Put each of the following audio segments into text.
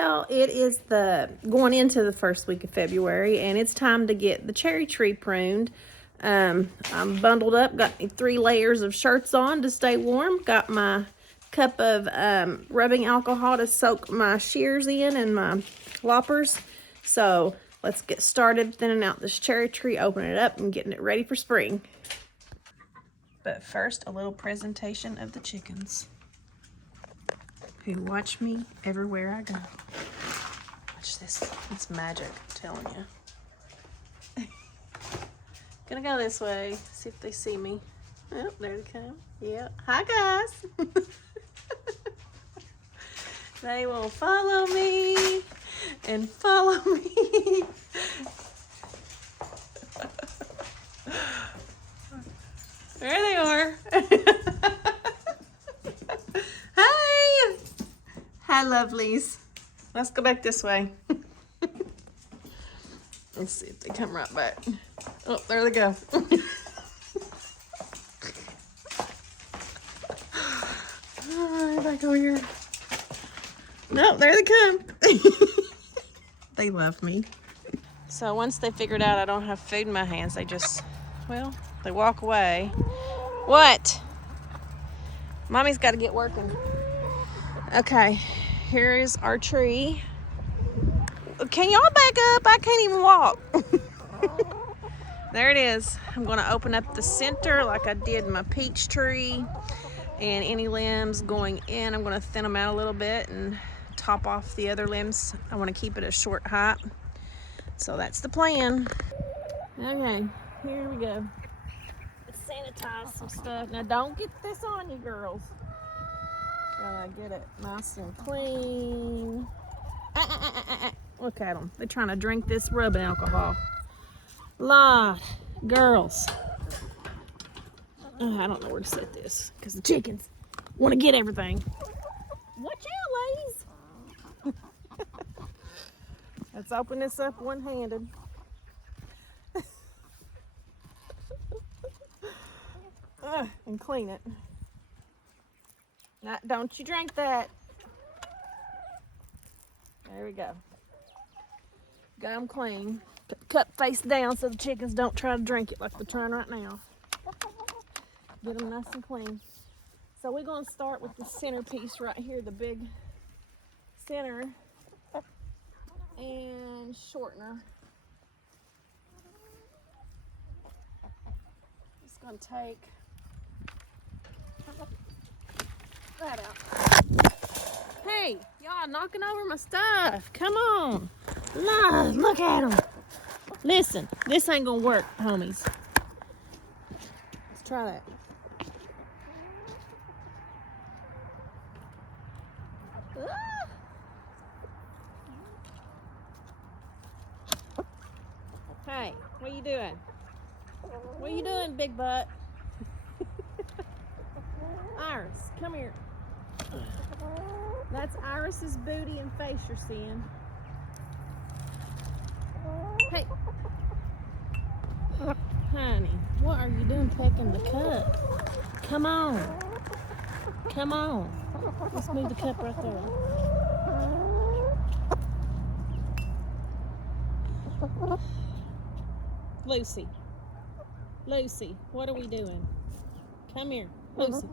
y'all, it is going into the first week of February, and it's time to get the cherry tree pruned. I'm bundled up, got me 3 layers of shirts on to stay warm, got my cup of rubbing alcohol to soak my shears in and my loppers. So let's get started thinning out this cherry tree, opening it up and getting it ready for spring. But first, a little presentation of the chickens who watch me everywhere I go. Watch this. It's magic, I'm telling you. Gonna go this way, see if they see me. Oh, there they come. Yeah. Hi, guys. They will follow me and follow me. There they are. Hi. Hi, lovelies. Let's go back this way. Let's see if they come right back. Oh, there they go. All right, back over here. No, there they come. They love me. So once they figured out I don't have food in my hands, they just, well, they walk away. What? Mommy's got to get working. Okay, here is our tree. Can y'all back up? I can't even walk. There it is. I'm going to open up the center like I did my peach tree. And any limbs going in, I'm going to thin them out a little bit and top off the other limbs. I want to keep it a short height. So that's the plan. Okay, here we go. Let's sanitize some stuff. Now don't get this on you, girls. Gotta get it nice and clean. Look at them. They're trying to drink this rubbing alcohol. Lord, girls. I don't know where to set this because the chickens want to get everything. Watch out, ladies. Let's open this up one-handed. And clean it. Now, don't you drink that. There we go. Got them clean. Cut face down so the chickens don't try to drink it like they're trying right now. Get them nice and clean. So we're going to start with the centerpiece right here, the big center and shortener. Just going to take that out. Hey, y'all knocking over my stuff. Come on. Look at them. Listen, this ain't going to work, homies. Let's try that. Hey, what are you doing? What are you doing, big butt? Iris, come here. That's Iris's booty and face you're seeing. Hey. Honey, what are you doing pecking the cup? Come on. Come on. Let's move the cup right there. Lucy. Lucy, what are we doing? Come here, Lucy.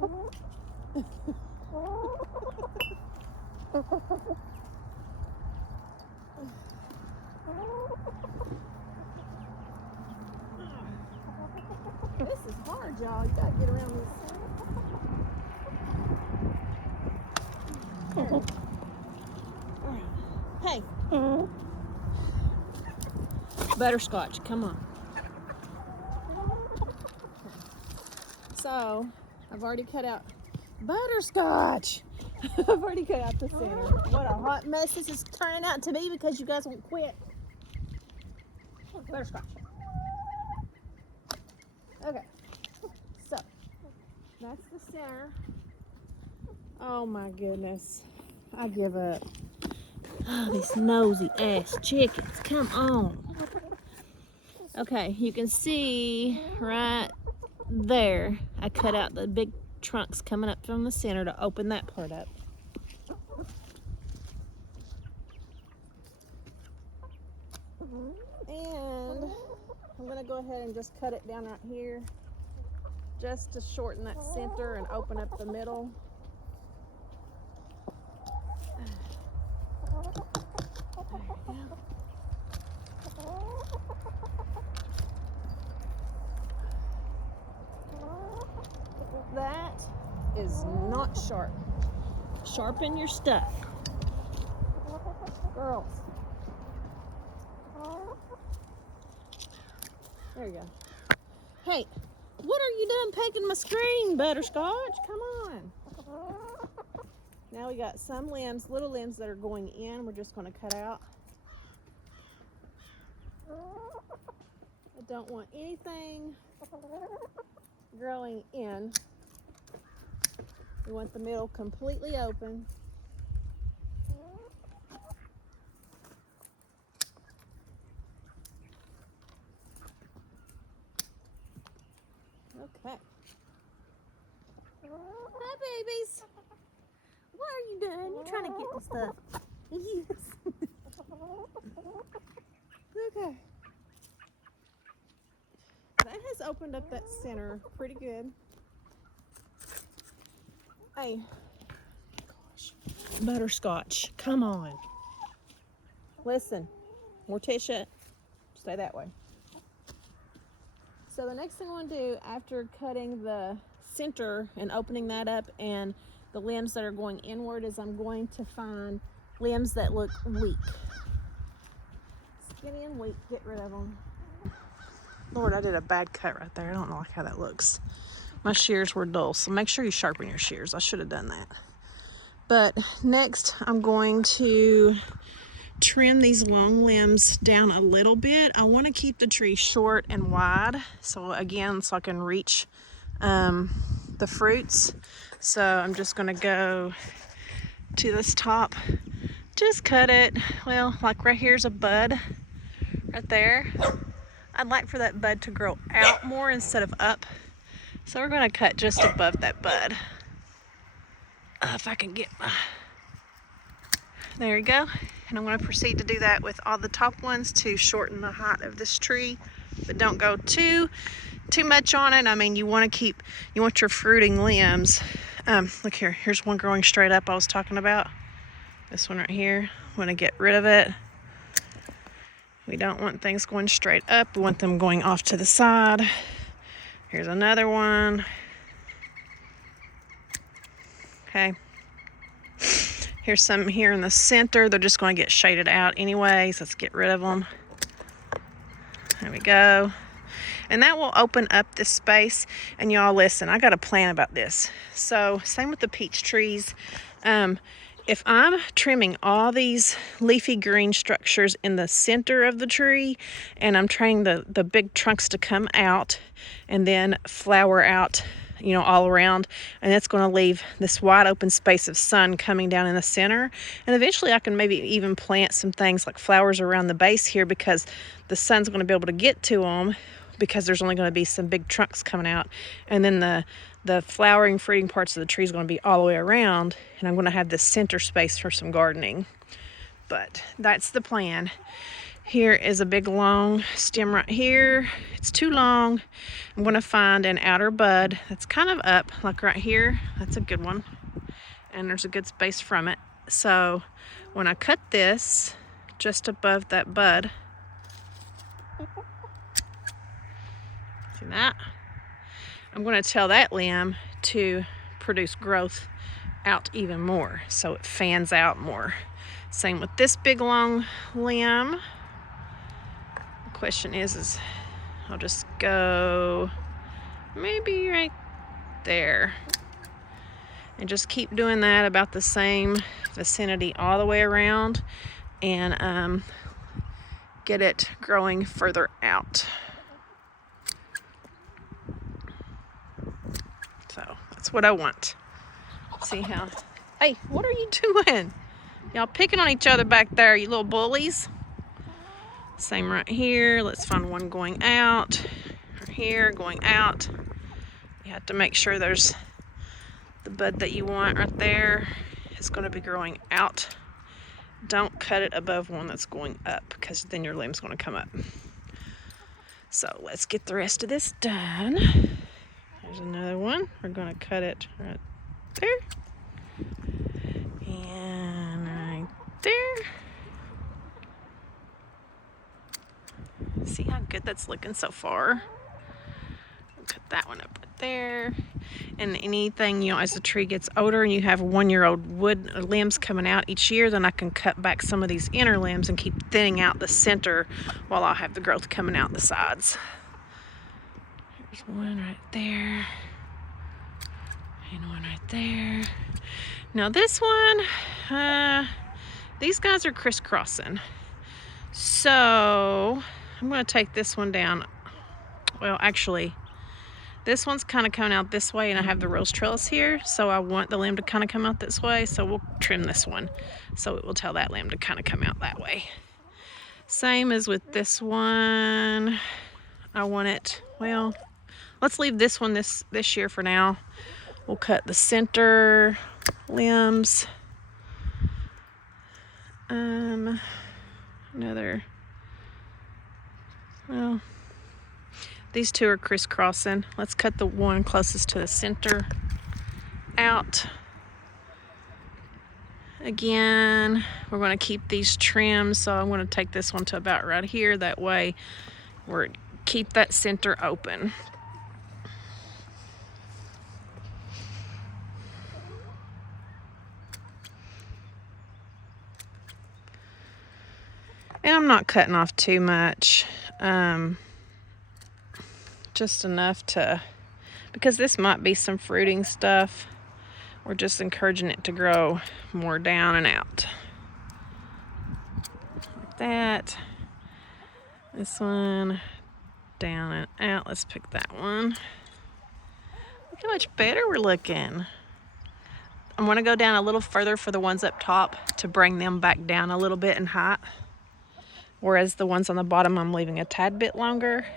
This is hard, y'all. You gotta get around this. Hey. Butterscotch, come on. So, I've already cut out butterscotch. I've already cut out the center. What a hot mess this is turning out to be because you guys won't quit. Butterscotch. Okay. So, that's the center. Oh my goodness. I give up. Oh, these nosy ass chickens. Come on. Okay, you can see right there, I cut out the big trunks coming up from the center to open that part up. And I'm going to go ahead and just cut it down right here, just to shorten that center and open up the middle. That is not sharp. Sharpen your stuff. Girls. There you go. Hey, what are you doing pecking my screen, Butterscotch? Come on. Now we got some limbs, little limbs that are going in. We're just going to cut out. I don't want anything growing in. We want the middle completely open. Okay. Hi, babies. What are you doing? You trying to get the stuff? Yes. Okay. That has opened up that center pretty good. Hey, gosh, Butterscotch, come on. Listen, Morticia, stay that way. So the next thing I want to do after cutting the center and opening that up and the limbs that are going inward is I'm going to find limbs that look weak. Skinny and weak, get rid of them. Lord, I did a bad cut right there. I don't like how that looks. My shears were dull, so make sure you sharpen your shears. I should have done that. But next, I'm going to trim these long limbs down a little bit. I want to keep the tree short and wide, so again, so I can reach the fruits. So I'm just going to go to this top, just cut it. Well, like right here's a bud right there. I'd like for that bud to grow out more instead of up. So we're going to cut just above that bud. If I can get my... There you go. And I'm going to proceed to do that with all the top ones to shorten the height of this tree. But don't go too much on it. I mean, you want your fruiting limbs. Look here. Here's one growing straight up I was talking about. This one right here. I'm going to get rid of it. We don't want things going straight up. We want them going off to the side. Here's another one. Okay. Here's some here in the center. They're just going to get shaded out anyways. Let's get rid of them. There we go. And that will open up this space. And y'all listen, I got a plan about this. So same with the peach trees. If I'm trimming all these leafy green structures in the center of the tree and I'm trying the big trunks to come out and then flower out, you know, all around, and that's going to leave this wide open space of sun coming down in the center. And eventually I can maybe even plant some things like flowers around the base here because the sun's going to be able to get to them because there's only going to be some big trunks coming out. And then the flowering, fruiting parts of the tree is going to be all the way around, and I'm going to have this center space for some gardening. But that's the plan. Here is a big long stem right here. It's too long. I'm going to find an outer bud that's kind of up, like right here. That's a good one. And there's a good space from it. So when I cut this just above that bud, see that? I'm going to tell that limb to produce growth out even more, so it fans out more. Same with this big long limb. The question is I'll just go maybe right there and just keep doing that about the same vicinity all the way around and get it growing further out. So that's what I want. See how... Hey, what are you doing? Y'all picking on each other back there, you little bullies. Same right here. Let's find one going out. Right here, going out. You have to make sure there's the bud that you want right there. It's going to be growing out don't cut it above one that's going up, because then your limb's going to come up. So let's get the rest of this done. There's another one. We're going to cut it right there. And right there. See how good that's looking so far? Cut that one up right there. And anything, you know, as the tree gets older and you have 1-year-old wood limbs coming out each year, then I can cut back some of these inner limbs and keep thinning out the center while I'll have the growth coming out the sides. There's one right there. And one right there. Now this one, these guys are crisscrossing. So I'm going to take this one down. Well, actually, this one's kind of coming out this way, and I have the rose trellis here, so I want the limb to kind of come out this way, so we'll trim this one. So it will tell that limb to kind of come out that way. Same as with this one. I want it, well, let's leave this one this year for now. We'll cut the center limbs. Another, well, these two are crisscrossing. Let's cut the one closest to the center out. Again, we're going to keep these trims, so I'm going to take this one to about right here. That way we're keep that center open. And I'm not cutting off too much, just enough to, because this might be some fruiting stuff. We're just encouraging it to grow more down and out. Like that. This one, down and out. Let's pick that one. Look how much better we're looking. I'm going to go down a little further for the ones up top to bring them back down a little bit in height. Whereas the ones on the bottom, I'm leaving a tad bit longer.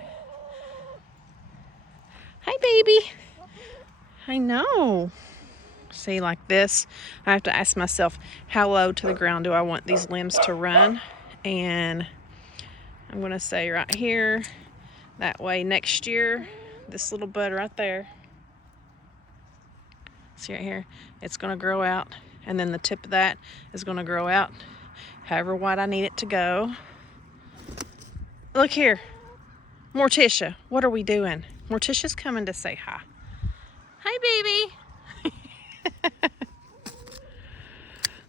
Hi, baby. I know. See, like this, I have to ask myself, how low to the ground do I want these limbs to run? And I'm going to say right here. That way next year, this little bud right there, see right here, it's going to grow out. And then the tip of that is going to grow out however wide I need it to go. Look here, Morticia, what are we doing? Morticia's coming to say hi. Hi, baby.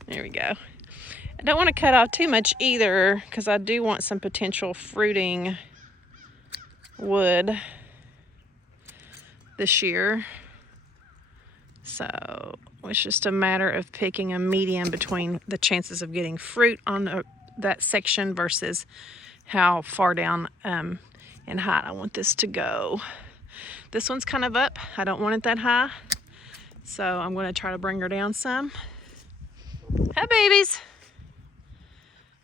There we go. I don't want to cut off too much either, because I do want some potential fruiting wood this year. So it's just a matter of picking a medium between the chances of getting fruit on that section versus how far down in height I want this to go. This one's kind of up. I don't want it that high. So I'm going to try to bring her down some. Hi, babies.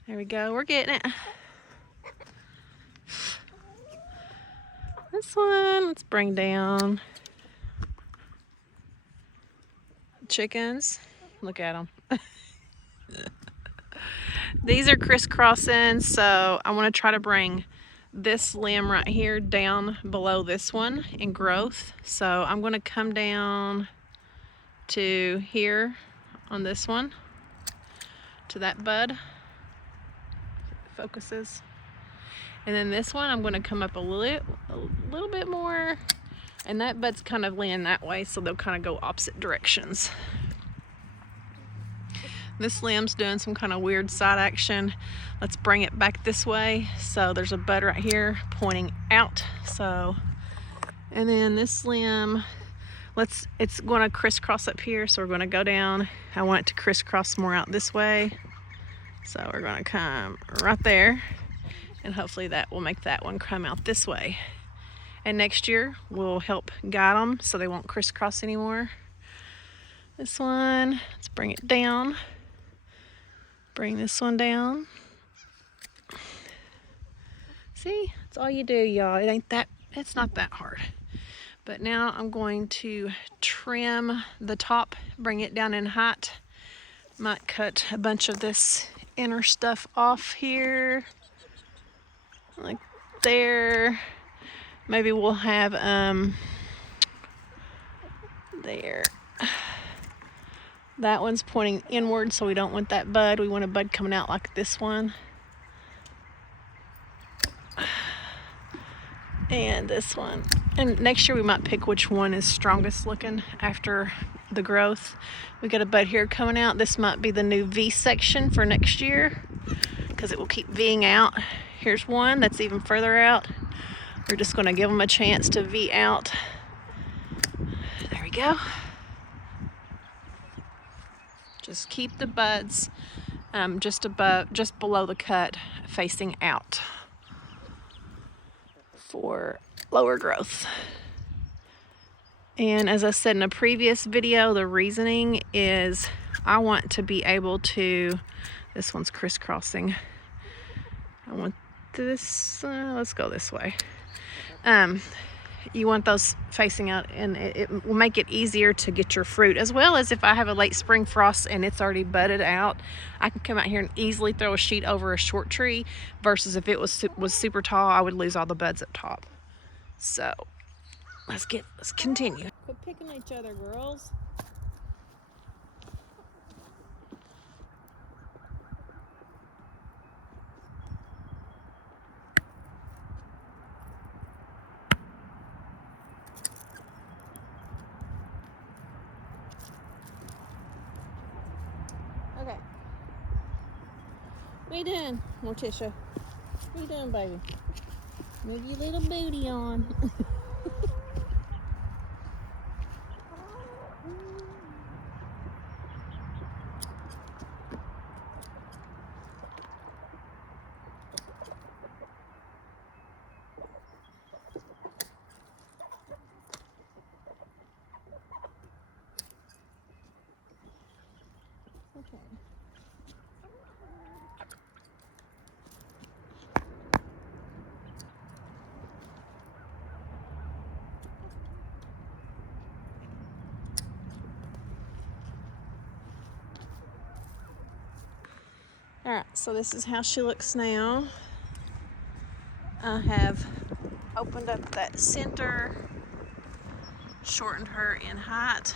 There we go. We're getting it. This one, let's bring down. Chickens. Look at them. These are crisscrossing, so I want to try to bring this limb right here down below this one in growth. So I'm going to come down to here on this one, to that bud. Focuses. And then this one, I'm going to come up a little bit more, and that bud's kind of leaning that way, so they'll kind of go opposite directions. This limb's doing some kind of weird side action. Let's bring it back this way. So there's a bud right here pointing out. So, and then this limb, it's going to crisscross up here. So we're going to go down. I want it to crisscross more out this way. So we're going to come right there, and hopefully that will make that one come out this way. And next year we'll help guide them so they won't crisscross anymore. This one, let's bring it down. Bring this one down. See, that's all you do, y'all. It's not that hard. But now I'm going to trim the top, bring it down in height. Might cut a bunch of this inner stuff off here, like there. Maybe we'll have there. That one's pointing inward, so we don't want that bud. We want a bud coming out like this one. And this one. And next year we might pick which one is strongest looking after the growth. We got a bud here coming out. This might be the new V section for next year because it will keep V'ing out. Here's one that's even further out. We're just going to give them a chance to V out. There we go. Just keep the buds just below the cut, facing out for lower growth. And as I said in a previous video, the reasoning is I want to be able to, this one's crisscrossing. I want this, let's go this way. You want those facing out, and it will make it easier to get your fruit, as well as if I have a late spring frost and it's already budded out, I can come out here and easily throw a sheet over a short tree, versus if it was super tall, I would lose all the buds up top. So let's continue. Quit picking each other, girls. Okay. What you doing, Morticia? What you doing, baby? Move your little booty on. Okay. Alright, so this is how she looks now. I have opened up that center, shortened her in height,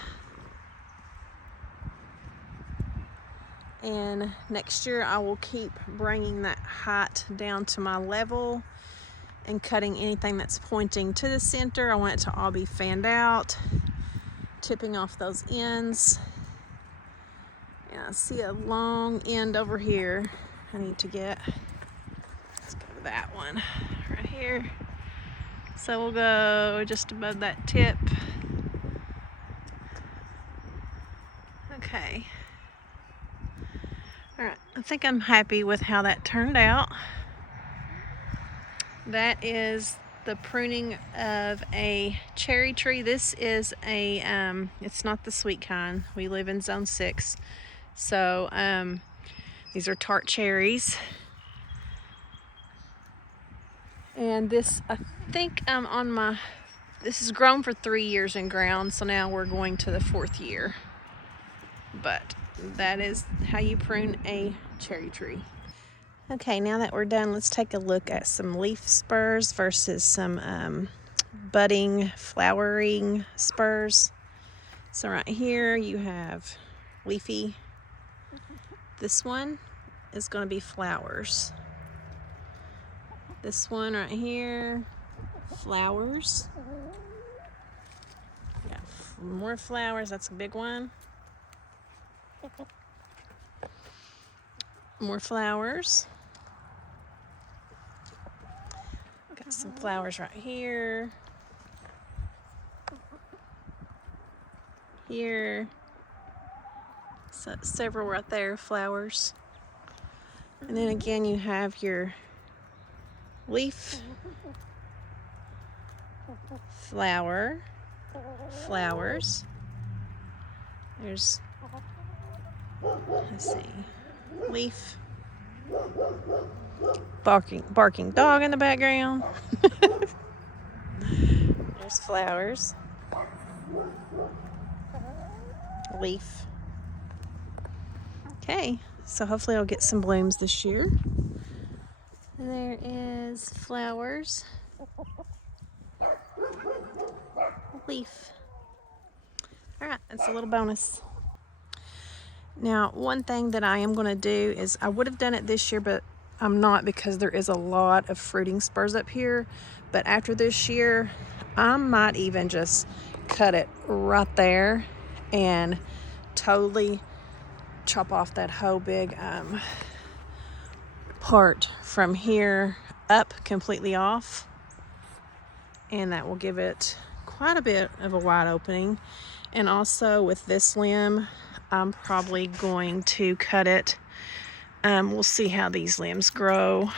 and next year I will keep bringing that height down to my level and cutting anything that's pointing to the center. I want it to all be fanned out, tipping off those ends. And I see a long end over here I need to get. Let's go to that one right here. So we'll go just above that tip. Okay. All right, I think I'm happy with how that turned out. That is the pruning of a cherry tree. This is a, it's not the sweet kind. We live in zone 6. So these are tart cherries. And this, I think I'm on my, this has grown for 3 years in ground. So now we're going to the 4th year. But that is how you prune a cherry tree. Okay, now that we're done, let's take a look at some leaf spurs versus some budding, flowering spurs. So right here you have leafy. This one is going to be flowers. This one right here, flowers. Got more flowers, that's a big one. More flowers. Got some flowers right here. Here. So several right there, flowers. And then again you have your leaf, flower, flowers. There's, let's see, leaf, barking dog in the background. There's flowers, leaf. Okay, So hopefully I'll get some blooms this year. There is flowers. Leaf. All right, that's a little bonus. Now, one thing that I am going to do is, I would have done it this year, but I'm not, because there is a lot of fruiting spurs up here. But after this year, I might even just cut it right there and totally chop off that whole big part from here up completely off. And that will give it quite a bit of a wide opening. And also with this limb, I'm probably going to cut it. We'll see how these limbs grow.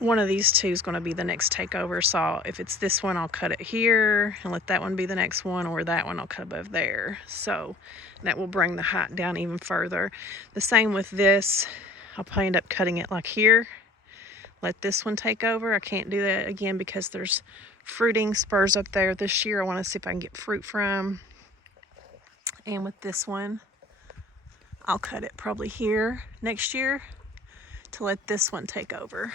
One of these two is going to be the next takeover. So if it's this one, I'll cut it here and let that one be the next one, or that one I'll cut above there. So that will bring the height down even further. The same with this. I'll probably end up cutting it like here. Let this one take over. I can't do that again because there's fruiting spurs up there this year. I want to see if I can get fruit from. And with this one, I'll cut it probably here next year to let this one take over.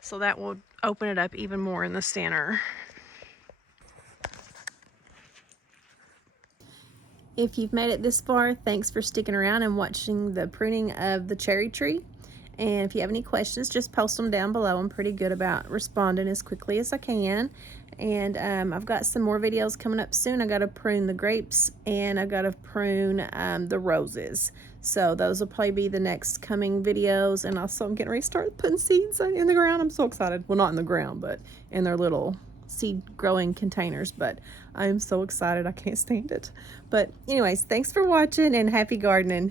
So that will open it up even more in the center. If you've made it this far, thanks for sticking around and watching the pruning of the cherry tree. And if you have any questions, just post them down below. I'm pretty good about responding as quickly as I can. And I've got some more videos coming up soon. I got to prune the grapes, and I got to prune the roses. So those will probably be the next coming videos. And also I'm getting ready to start putting seeds in the ground. I'm so excited. Well, not in the ground, but in their little seed growing containers. But I'm so excited. I can't stand it. But anyways, thanks for watching, and happy gardening.